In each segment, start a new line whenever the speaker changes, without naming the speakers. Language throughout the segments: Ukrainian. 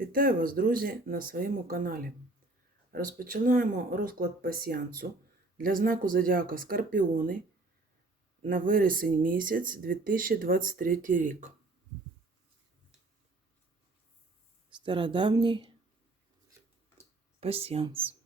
Вітаю вас, друзі, на своєму каналі. Розпочинаємо розклад пасіянсу для знаку Зодіака Скорпіони на вересень місяць 2023 рік. Стародавній пасіянс.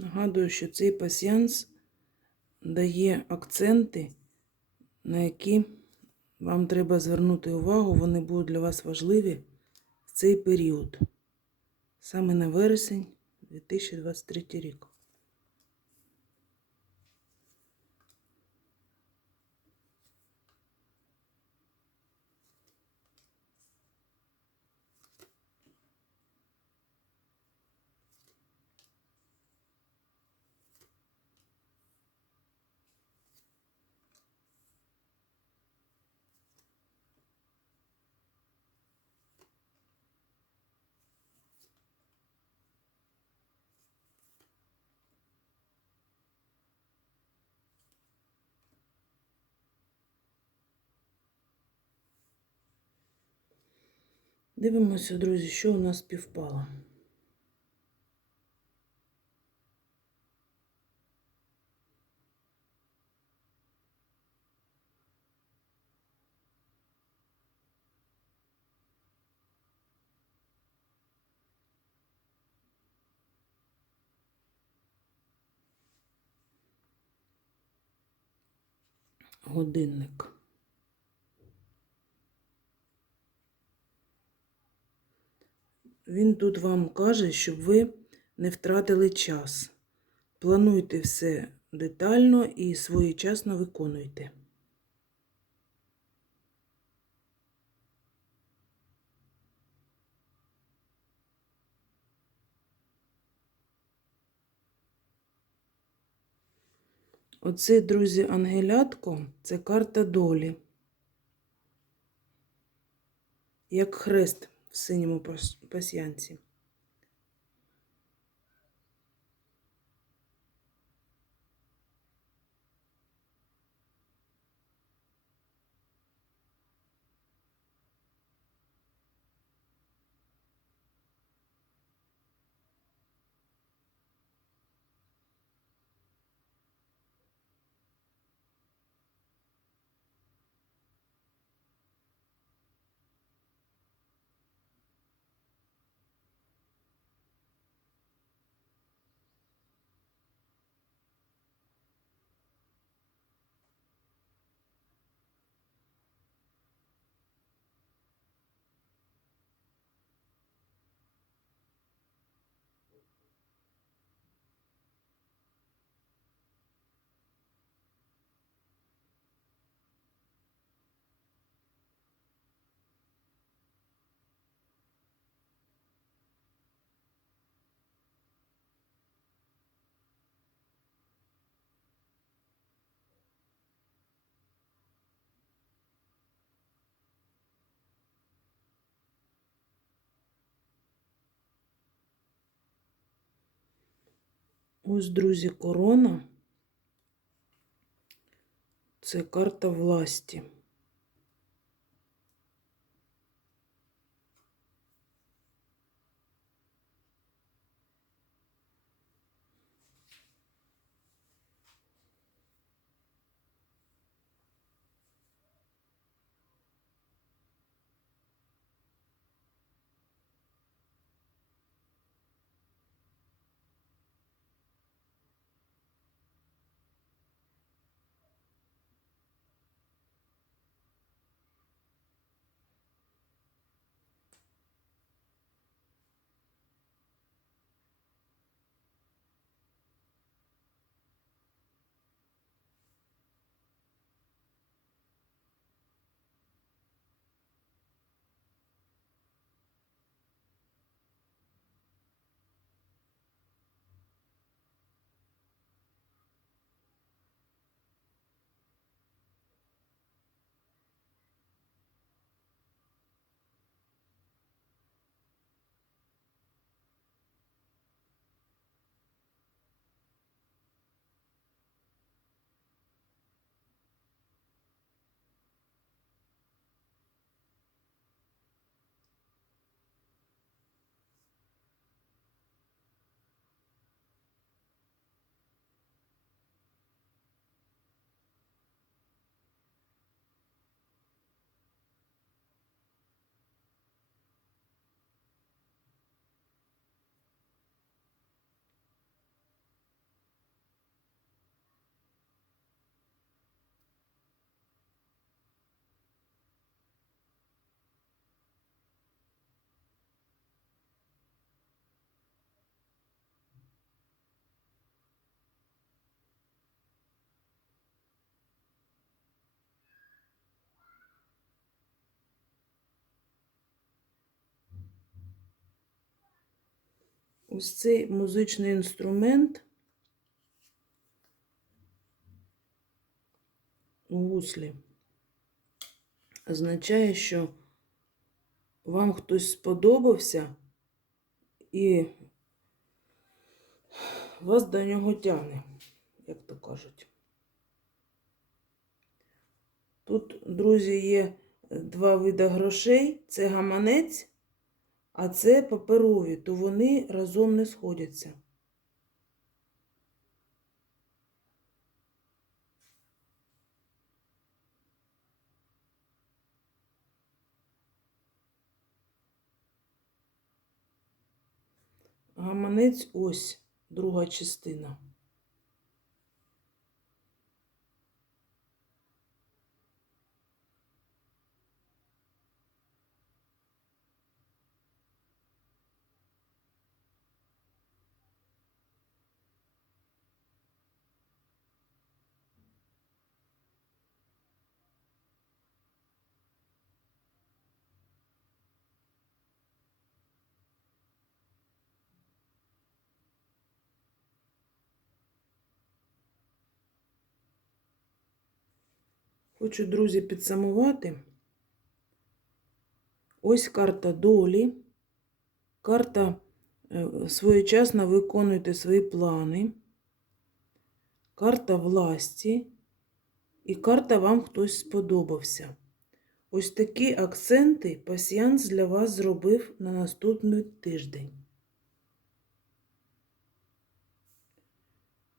Нагадую, що цей пасіянс дає акценти, на які вам треба звернути увагу, вони будуть для вас важливі в цей період, саме на вересень 2023 рік. Дивимося, друзі, що у нас співпало. Годинник. Він тут вам каже, щоб ви не втратили час. Плануйте все детально і своєчасно виконуйте. Оце, друзі, ангелятко це карта долі. Як хрест в синьому пас- пасьянці. Ось, друзі, корона. Це карта власті. Ось цей музичний інструмент. У гуслі. Означає, що вам хтось сподобався і вас до нього тягне, як то кажуть. Тут, друзі, є два види грошей: це гаманець, а це паперові, то вони разом не сходяться. Гаманець ось друга частина. Хочу, друзі, підсумувати. Ось карта долі. Карта е, своєчасно виконуйте свої плани. Карта власті. І карта вам хтось сподобався. Ось такі акценти пасіянс для вас зробив на наступний тиждень.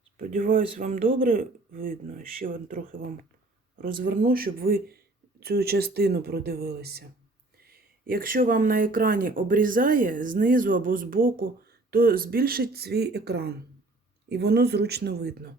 Сподіваюсь, вам добре видно. Ще вам трохи вам розверну, щоб ви цю частину продивилися. Якщо вам на екрані обрізає знизу або збоку, то збільшить свій екран, і воно зручно видно.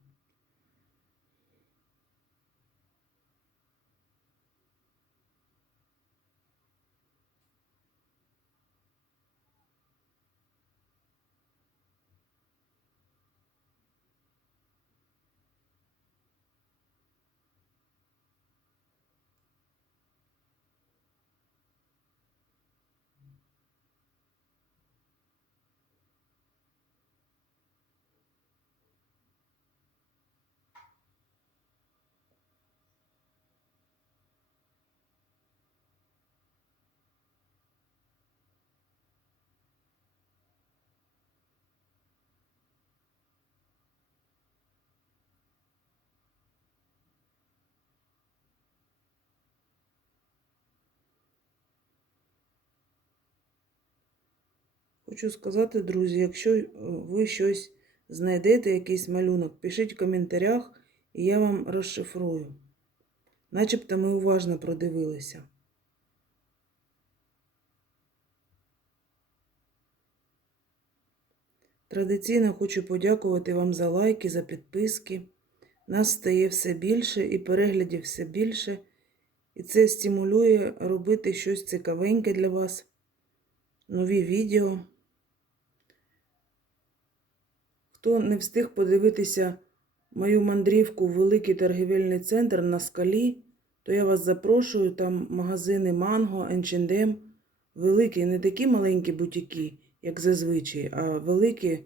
Хочу сказати, друзі, якщо е, ви щось знайдете, якийсь малюнок, пишіть в коментарях, і я вам розшифрую. Начебто ми уважно продивилися. Традиційно хочу подякувати вам за лайки, за підписки. Нас стає все більше і переглядів все більше. І це стимулює робити щось цікавеньке для вас, нові відео. Хто не встиг подивитися мою мандрівку в великий торгівельний центр на скалі, то я вас запрошую, там магазини Манго, H&M, великі, не такі маленькі бутіки, як зазвичай, а великі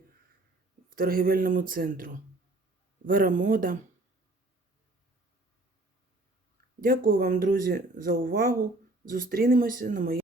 в торгівельному центру. Верамода. Дякую вам, друзі, за увагу. Зустрінемося на моїй